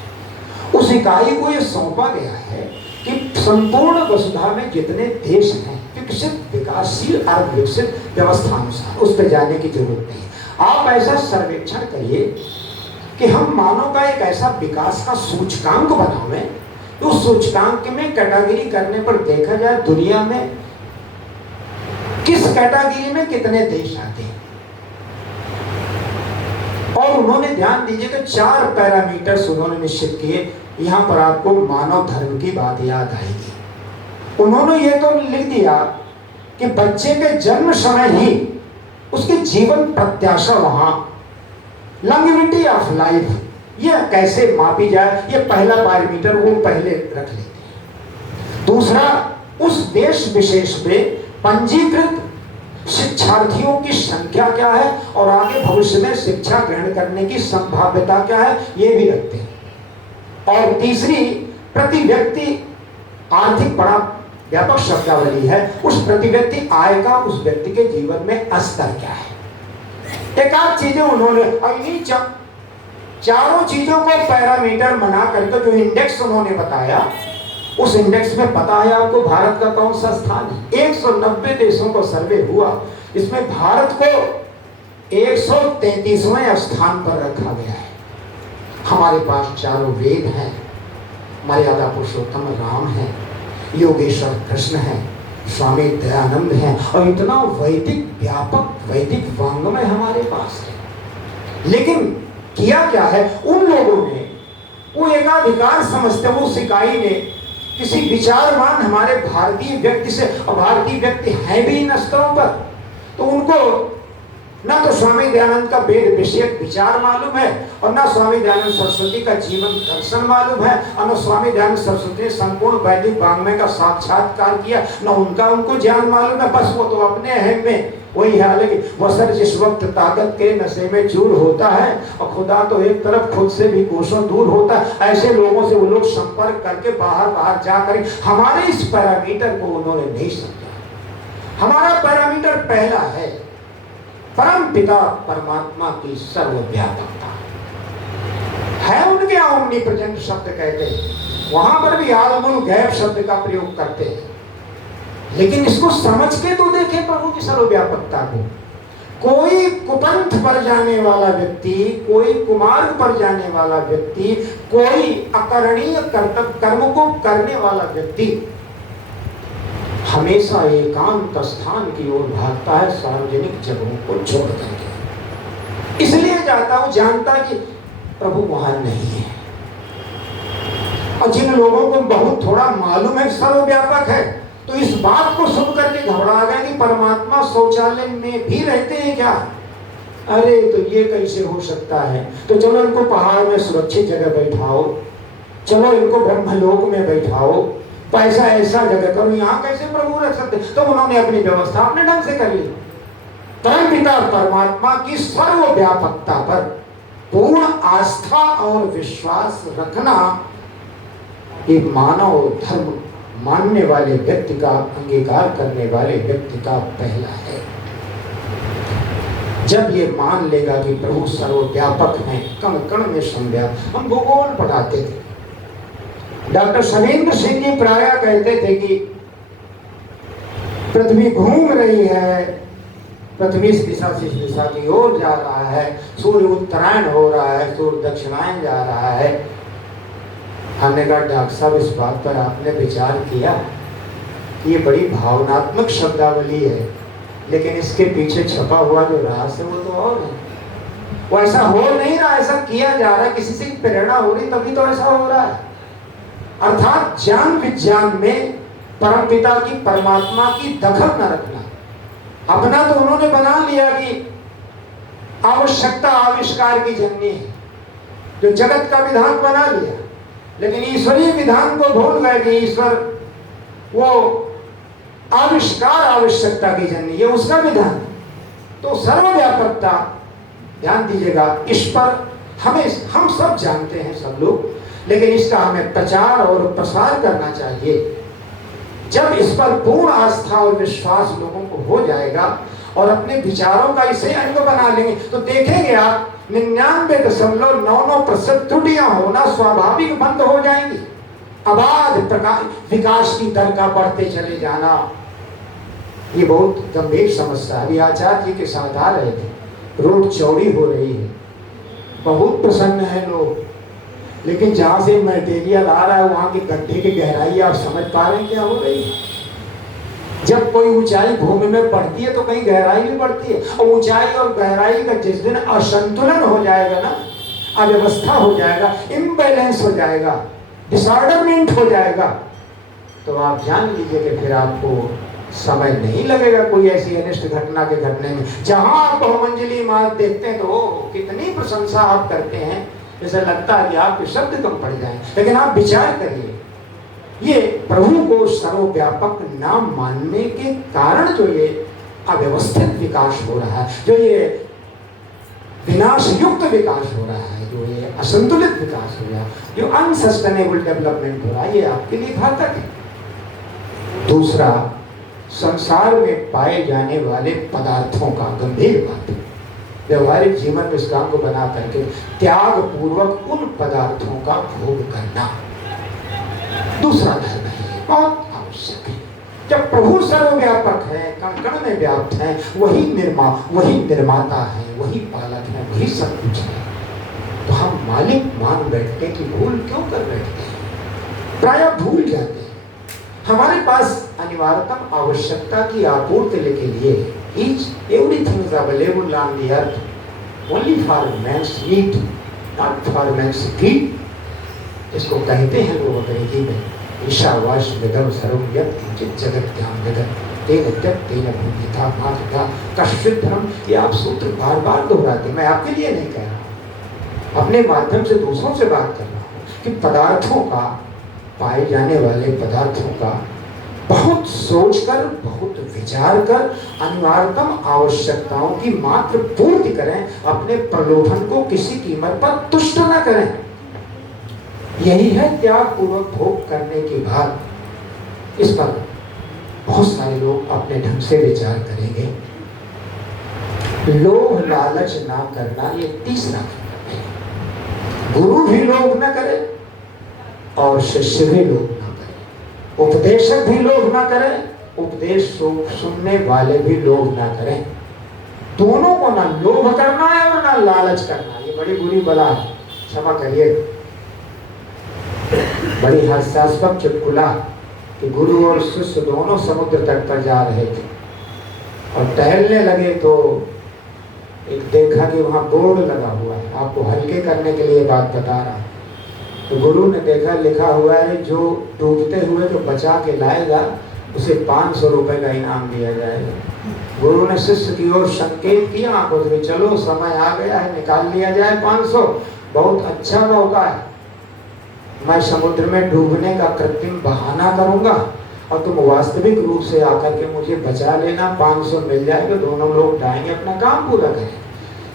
उस इकाई को यह सौंपा गया है कि संपूर्ण वसुधा में जितने देश हैं, विकसित विकासशील अर्ध विकसित व्यवस्थानुसार, उस पर जाने की जरूरत नहीं। आप ऐसा सर्वेक्षण करिए कि हम मानव का एक ऐसा विकास का सूचकांक बनावें, तो सूचकांक में कैटेगरी करने पर देखा जाए दुनिया में किस कैटेगरी में कितने देश आते हैं। और उन्होंने ध्यान दीजिए कि 4 पैरामीटर्स उन्होंने निश्चित किए। यहां पर आपको मानव धर्म की बात याद आएगी। उन्होंने ये तो लिख दिया कि बच्चे के जन्म समय ही उसकी जीवन प्रत्याशा, वहां लॉन्गेविटी ऑफ लाइफ, ये कैसे मापी जाए, ये पहला पैरामीटर वो पहले रख लेते हैं। दूसरा, उस देश विशेष में पंजीकृत शिक्षार्थियों की संख्या क्या है और आगे भविष्य में शिक्षा ग्रहण करने की संभाव्यता क्या है, ये भी रखते हैं। और तीसरी, प्रति व्यक्ति आर्थिक, बड़ा व्यापक शब्दावली है, उस प्रति व्यक्ति आय का उस व्यक्ति के जीवन में स्तर क्या है। एक आध चीजें उन्होंने, इन्हीं चारों चीजों को पैरामीटर बना करके जो इंडेक्स उन्होंने बताया, उस इंडेक्स में पता है आपको भारत का कौन सा स्थान है। 190 देशों को सर्वे हुआ, इसमें भारत को 133वें स्थान पर रखा गया है। हमारे पास चारों वेद हैं, मर्यादा पुरुषोत्तम राम है, योगेश्वर कृष्ण है, स्वामी दयानंद हैं, और इतना वैदिक, व्यापक वैदिक वांग्मय हमारे पास है। लेकिन किया क्या है, उन लोगों ने वो एकाधिकार समझते, वो इकाई ने किसी विचारवान हमारे भारतीय व्यक्ति से, और भारतीय व्यक्ति हैं भी इन स्तरों पर, तो उनको ना तो स्वामी दयानंद का वेद विषयक विचार मालूम है, और ना स्वामी दयानंद सरस्वती का जीवन दर्शन मालूम है, और ना स्वामी दयानंद सरस्वती ने संपूर्ण वैदिक वाङ्मय का साक्षात्कार किया, ना उनका उनको ज्ञान मालूम है। बस वो तो अपने अहम में वही हाल है कि वसर जिस वक्त ताकत के नशे में चूर होता है, और खुदा तो एक तरफ खुद से भी कोसों दूर होता है। ऐसे लोगों से वो लोग संपर्क करके बाहर जाकर हमारे इस पैरामीटर को उन्होंने नहीं समझा। हमारा पैरामीटर पहला है परम पिता परमात्मा की सर्वव्यापकता है। उनके ओमनीप्रेजेंट शब्द कहते हैं, वहां पर भी आलमुल गैब शब्द का प्रयोग करते हैं। लेकिन इसको समझ के तो देखें प्रभु की सर्वव्यापकता को। कोई कुपंथ पर जाने वाला व्यक्ति, कोई कुमार्ग पर जाने वाला व्यक्ति, कोई अकरणीय कर्म को करने वाला व्यक्ति हमेशा एकांत स्थान की ओर भागता है, सार्वजनिक जगहों को छोड़ करके। इसलिए जाता हूं, जानता कि प्रभु वहां नहीं है। और जिन लोगों को बहुत थोड़ा मालूम है सर्वव्यापक है, तो इस बात को सुन करके घबरा गए कि परमात्मा शौचालय में भी रहते हैं क्या? अरे तो ये कैसे हो सकता है? तो चलो इनको पहाड़ में सुरक्षित जगह बैठाओ, चलो इनको ब्रह्मलोक में बैठाओ, पैसा ऐसा जगह करो, यहाँ कैसे प्रभु रख सकते? तो उन्होंने अपनी व्यवस्था अपने ढंग से कर ली। परमपिता परमात्मा की सर्वव्यापकता पर पूर्ण आस्था और विश्वास रखना एक मानव धर्म मानने वाले व्यक्ति का, अंगीकार करने वाले व्यक्ति का पहला है। जब ये मान लेगा कि प्रभु सर्वव्यापक हैं, कण कण में संव्याप्त। हम भूगोल पढ़ाते थे, डॉक्टर सवेंद्र सिंह जी प्रायः कहते थे कि पृथ्वी घूम रही है, पृथ्वी इस दिशा से इस दिशा की ओर जा रहा है, सूर्य उत्तरायण हो रहा है, सूर्य दक्षिणायन जा रहा है। हमने कहा डॉक्टर साहब इस बात पर आपने विचार किया? ये बड़ी भावनात्मक शब्दावली है, लेकिन इसके पीछे छपा हुआ जो रहस्य है वो तो और है। वो ऐसा हो नहीं रहा, ऐसा किया जा रहा है, किसी से प्रेरणा हो रही तभी तो ऐसा हो रहा है। अर्थात ज्ञान विज्ञान में परमपिता की, परमात्मा की दखल न रखना। अपना तो उन्होंने बना लिया कि आवश्यकता आविष्कार की जननी है, जो जगत का विधान बना लिया, लेकिन ईश्वरीय विधान को भूल गए कि ईश्वर वो आविष्कार आवश्यकता की जननी, ये उसका विधान। तो सर्वव्यापकता, ध्यान दीजिएगा, इस पर हम सब जानते हैं सब लोग, लेकिन इसका हमें प्रचार और प्रसार करना चाहिए। जब इस पर पूर्ण आस्था और विश्वास लोगों को हो जाएगा और अपने विचारों का इसे अंग बना लेंगे, तो देखेंगे आप 99.99% त्रुटियां होना स्वाभाविक बंद हो जाएंगी। अबाध विकास की दर का बढ़ते चले जाना, ये बहुत गंभीर समस्या है। अभी आचार्य जी के साथ आ रहे थे, रोड चौड़ी हो रही है, बहुत प्रसन्न है लोग, लेकिन जहां से मटेरियल आ रहा है वहां की गड्ढे की गहराई आप समझ पा रहे हैं क्या हो रही है? जब कोई ऊंचाई भूमि में बढ़ती है तो कहीं गहराई भी बढ़ती है, और ऊंचाई और गहराई का जिस दिन असंतुलन हो जाएगा ना, अव्यवस्था हो जाएगा, इम्बैलेंस हो जाएगा, डिसऑर्डरमेंट हो जाएगा, तो आप जान लीजिए कि फिर आपको समय नहीं लगेगा कोई ऐसी अनिष्ट घटना के घटने में। जहां आप बहुमंजिली इमारत देखते हैं तो कितनी प्रशंसा आप करते हैं, जैसे लगता है कि आपके शब्द कम पड़ जाएं, लेकिन आप विचार करिए, ये प्रभु को सर्वव्यापक ना मानने के कारण जो ये अव्यवस्थित विकास हो रहा है, जो ये विनाश युक्त विकास हो रहा है, जो ये असंतुलित विकास हो रहा है, जो अनसस्टेनेबल डेवलपमेंट हो रहा है, ये आपके लिए घातक है। दूसरा, संसार में पाए जाने वाले पदार्थों का गंभीर बात है, व्यवहारिक जीवन में इस काम को बना करके त्याग पूर्वक उन पदार्थों का भोग करना दूसरा धर्म है, बहुत आवश्यक है। जब प्रभु सर्वव्यापक है, कण कण में व्याप्त है, वही निर्माता है, वही पालक है, वही सब कुछ है, तो हम मालिक मान बैठने की भूल क्यों कर बैठते हैं? प्रायः भूल जाते हैं। हमारे पास अनिवार्यतम आवश्यकता की आपूर्ति के लिए everything is available on the earth only for man's need, not for man's greed. इसको कहते हैं लोग अंग्रेजी में ईशावास विदम सर्वं यत् किंचित् जगत् ज्ञान जगत् तेन त्यक्त तेन भूमिका मातृका कश्चित् धर्म। ये आप सूत्र बार बार दोहराते, मैं आपके लिए नहीं कह रहा, अपने माध्यम से दूसरों से बात कर रहा हूँ कि पदार्थों का, पाए जाने वाले पदार्थों का बहुत सोचकर, बहुत विचार कर अनिवार्यतम आवश्यकताओं की मात्र पूर्ति करें, अपने प्रलोभन को किसी कीमत पर तुष्ट न करें। यही है त्याग पूर्वक भोग करने के बाद। इस पर बहुत सारे लोग अपने ढंग से विचार करेंगे। लोभ लालच ना करना, ये तीसरा है। गुरु भी लोभ न करे और शिष्य भी लोभ न करे, उपदेशक भी लोभ न करे, उपदेश सुनने वाले भी लोभ न करें। दोनों को ना लोभ करना है और ना लालच करना, ये बड़ी बुरी बला है, क्षमा करिए। बड़ी हास्यास्पद चुटकुला कि गुरु और शिष्य दोनों समुद्र तट पर जा रहे थे और टहलने लगे तो एक देखा कि वहां बोर्ड लगा हुआ है, आपको हल्के करने के लिए बात बता रहा। तो गुरु ने देखा लिखा हुआ है जो डूबते हुए तो बचा के लाएगा उसे 500 रुपए का इनाम दिया जाएगा। गुरु ने शिष्य की ओर संकेत किया, आंखों से चलो समय आ गया है, निकाल लिया जाए 500। बहुत अच्छा मौका है, मैं समुद्र में डूबने का कृत्रिम बहाना करूंगा और तुम वास्तविक रूप से आकर के मुझे बचा लेना, 500 मिल जाएगा, दोनों लोग जाएंगे अपना काम पूरा करें।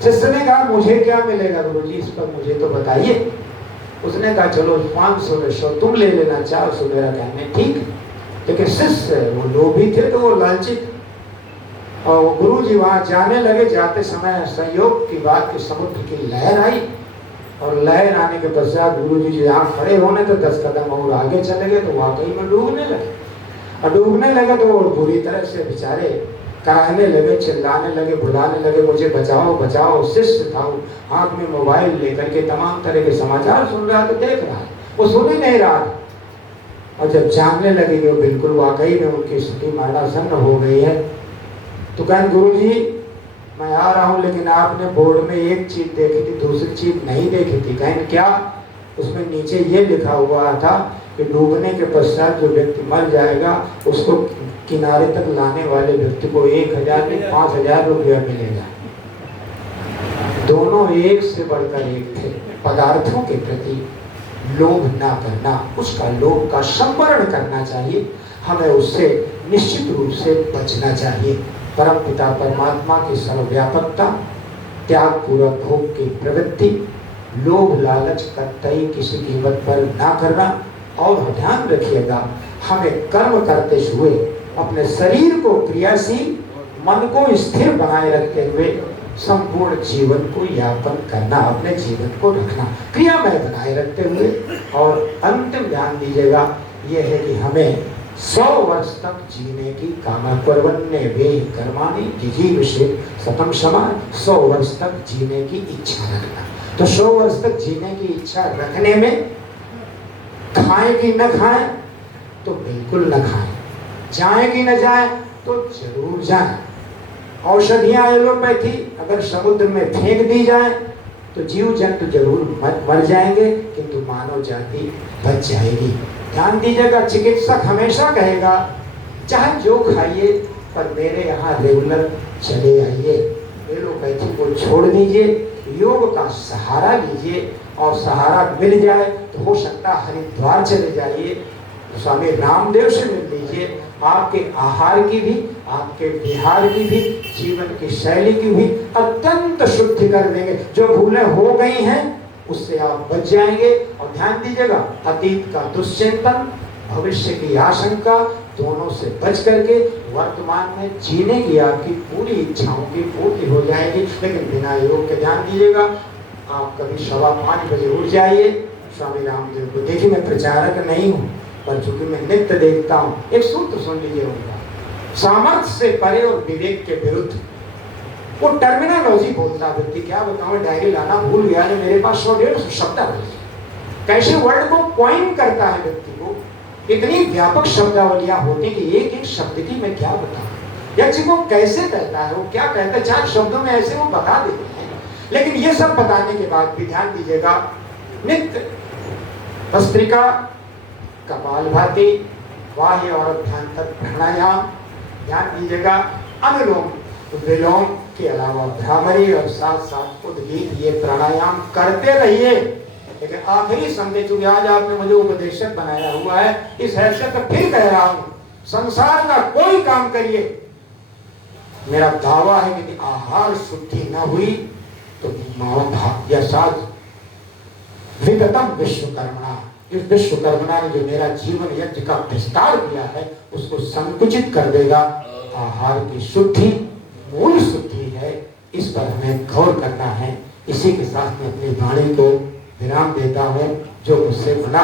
शिष्य ने कहा मुझे क्या मिलेगा गुरुजी, इस पर मुझे तो बताइए। उसने कहा चलो 500 में 100 तुम ले लेना, 400 मेरा कहने ठीक है। लेकिन शिष्य वो लोभी थे तो वो लालचित, और गुरुजी वहां जाने लगे। जाते समय संयोग की बात कि समुद्र की लहर आई, और लहर आने के पश्चात गुरुजी जहाँ खड़े होने तो 10 कदम और आगे चले गए तो वाकई में डूबने लगे। और डूबने लगे तो वो बुरी तरह से बेचारे कराहने लगे, चिल्लाने लगे, बुलाने लगे मुझे बचाओ बचाओ। शिष्य था, हाथ में मोबाइल लेकर के तमाम तरह के समाचार सुन रहा था, देख रहा है, वो सुन ही नहीं रहा। और जब जानने लगे कि बिल्कुल वाकई में उनकी स्थिति मरणासन्न हो गई है, तो कहें गुरुजी मैं आ रहा हूँ, लेकिन आपने बोर्ड में एक चीज देखी थी, दूसरी चीज नहीं देखी थी। कहें क्या? उसमें नीचे ये लिखा हुआ था कि डूबने के पश्चात जो व्यक्ति मर जाएगा उसको किनारे तक लाने वाले व्यक्ति को 1000 नहीं 5000 रुपया मिलेगा। दोनों एक से बढ़कर एक थे। पदार्थों के प्रति लोभ ना करना, उसका लोभ का संवरण करना चाहिए, हमें उससे निश्चित रूप से बचना चाहिए। परम पिता परमात्मा की सर्वव्यापकता, त्याग पूर्वक भोग की प्रवृत्ति, लोभ लालच कतई किसी कीमत पर ना करना। और ध्यान रखिएगा, हमें कर्म करते हुए अपने शरीर को क्रियाशील, मन को स्थिर बनाए रखते हुए संपूर्ण जीवन को यापन करना, अपने जीवन को रखना क्रियामय बनाए रखते हुए। और अंतिम ध्यान दीजिएगा, यह है कि हमें 100 वर्ष तक जीने की कामना करवन्ने वे कर्माणि जिजीविषे शतम समान। 100 वर्ष तक जीने की इच्छा रखना। तो 100 वर्ष तक जीने की इच्छा रखने में खाएं कि न खाएं तो बिल्कुल न खाएं, जाएं कि न जाएं तो जरूर जाएं। औषधियां एलोपैथी अगर समुद्र में फेंक दी जाए तो जीव जंतु जरूर मर जाएंगे, किंतु मानव जाति बच जाएगी। ध्यान दीजिएगा, चिकित्सक हमेशा कहेगा चाहे जो खाइए पर मेरे यहाँ रेगुलर चले आइए, एलोपैथी को छोड़ दीजिए, योग का सहारा लीजिए, और सहारा मिल जाए तो हो सकता हरिद्वार चले जाइए, स्वामी रामदेव से मिल लीजिए। आपके आहार की भी, आपके विहार की भी, जीवन की शैली की भी अत्यंत शुद्धि कर देंगे। जो भूलें हो गई हैं उससे आप बच जाएंगे। और ध्यान दीजिएगा, अतीत का दुश्चिंतन, भविष्य की आशंका, दोनों से बच करके वर्तमान में जीने की आपकी पूरी इच्छाओं की पूर्ति हो जाएगी। लेकिन बिना योग के, ध्यान दीजिएगा, आप कभी 5:15 बजे उठ जाइए, स्वामी रामदेव को देखिए। मैं प्रचारक नहीं हूँ, पर चूंकि मैं नित्य देखता हूँ, एक सूत्र सुन लीजिए उनका, सामर्थ्य से परे और विवेक के विरुद्ध। वो टर्मिनोलॉजी बोलता व्यक्ति, क्या बताऊं, डायरी लाना भूल गया, ने मेरे पास 100-150 शब्द है। कैसे वर्ड को पॉइंट करता है व्यक्ति को, इतनी व्यापक शब्दावलियां होती कि एक एक शब्द की मैं क्या बताऊं, यक्षी को कैसे कहता है, वो क्या कहता है, 4 शब्दों में ऐसे वो बता देते हैं। लेकिन ये सब बताने के बाद भी ध्यान दीजिएगा, नित्य भस्त्रिका, कपालभाति, बाह्य और अभ्यंतर प्राणायाम, ध्यान दीजिएगा, अनुलोम विलोम के अलावा भ्रामरी और साथ साथ उद्गीत, ये प्राणायाम करते रहिए। लेकिन आखिरी संदेश, चूंकि आज आपने मुझे उपदेशक बनाया हुआ है, इस हैसियत से फिर कह रहा हूं, संसार का कोई काम करिए, मेरा दावा है कि आहार शुद्धि न हुई तो विगतम विश्वकर्मा, इस विश्वकर्मा ने जो मेरा जीवन यज्ञ का विस्तार किया है उसको संकुचित कर देगा। आहार की शुद्धि मूल शुद्धि है, इस पर हमें गौर करना है। इसी के साथ मैं अपनी वाणी को विराम देता हूँ। जो मुझसे बना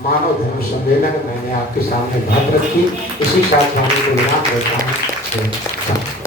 मानव धर्म सम्मेलन मैंने आपके सामने बात रखी, इसी साथ वाणी को विराम देता हूँ।